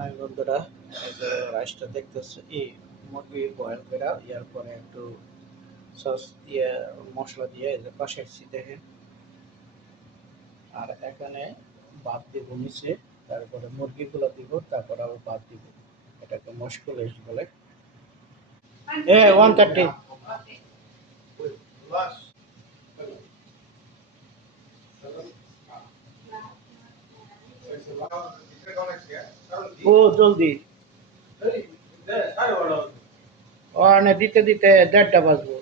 আমি বন্ধুরা এই যে রাইসটা দেখতেছি মুরগি বয়েল করে ইয়ার পরে একটু সস দিয়ে মশলা দিয়ে এই যে কষাইছি দেখেন। আর এখানে ভাত দিব নিচে, তারপরে মুরগিগুলো দিব, তারপরে আবার ভাত দিব। এটাকে মশকুল বলে। 130। ও জলদি দিতে দিতে 1:30 বাজবো।